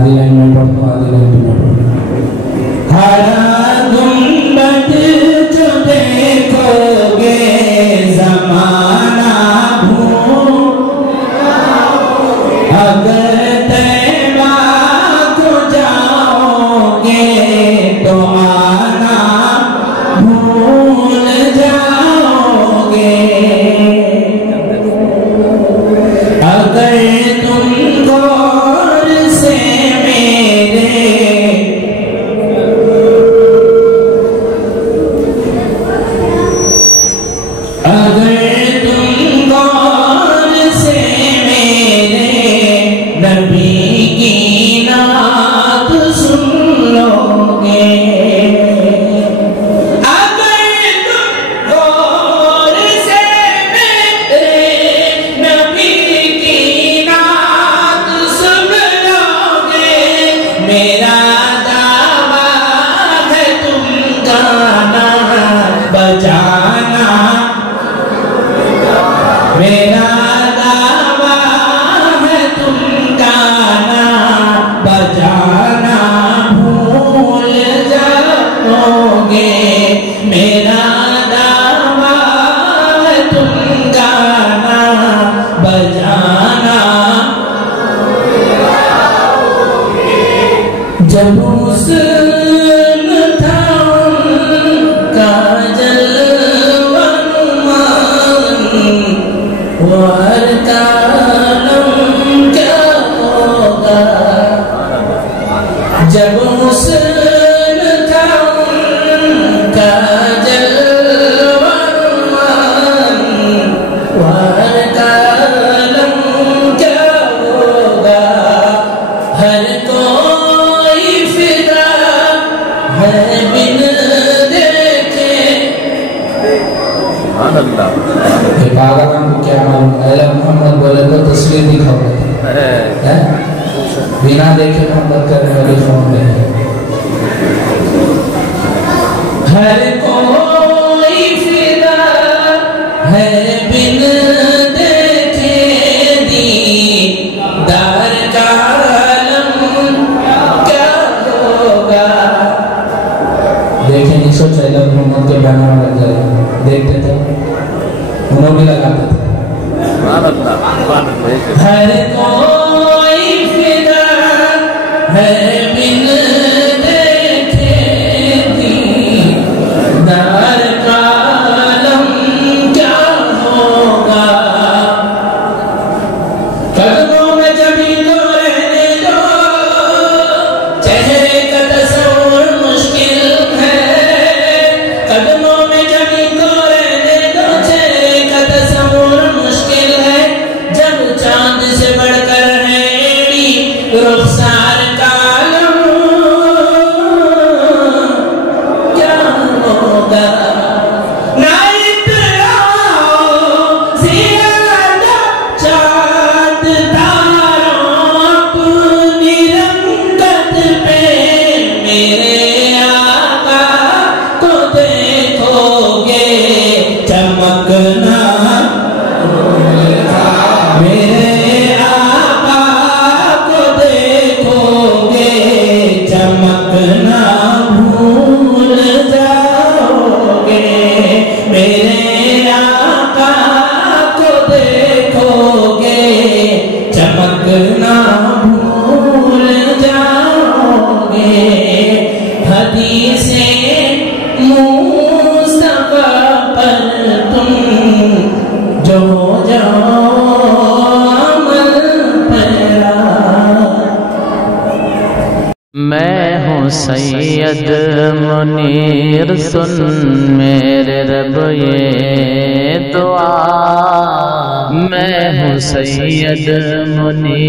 आधी लाइन में पढ़ता हूँ, आधी लाइन में पढ़ता। हरा गुंबद जो देखोगे ज़माना भूल अगर तैबा को जाओगे तो आना भूल जाओगे। अगर तुम गौर से मेरे नबी की नात सुन लोगे। अगर तुम गौर से मेरे नबी की नात सुन लोगे, मेरा दावा है तुम गाना बजाना, मेरा दावा है तुम गाना बजाना भूल जाओगे। मेरा दावा है तुम गाना बजाना जब हुस्न था उनका जलवा वार का नाम क्या होगा। जब हुस्न था उनका जलवा वार का नाम क्या होगा। हर कोई फिदा है बिन देखे। पागल को क्या मालूम, मोहम्मद बोले तो तस्वीर दिखाओ है बिना देखे मोहम्मद करने वाले कौन है। हर कोई फिदा है बिन देखे दीदार का आलम क्या होगा। देखे नहीं सोचा मोहम्मद के गाना लग जाए, देखते थे उन्होंने भी लगाते थे। हर कोई फिदा है बिन देखे दीदार का आलम क्या होगा। कदमों में जभी तो रहने दो, चेहरे का तस्वुर मुश्किल है। कदमों में जभी तो रहने दो, चेहरे का तस्वुर मुश्किल है। जब चांद से बढ़कर है रुखसार का आलम क्या होगा। चांद तारों अपनी रंगत पे मेरे आका को देखोगे चमकना। मेरे आका को देखोगे चमकना भूल जाओगे। मेरे आका को देखोगे चमकना भूल जाओगे। हदीसे मुस्तफा पर तुम जो जाओ मैं हूँ सैयद मुनीर सुन मेरे रब ये दुआ। मैं हूँ सैयद मुनीर।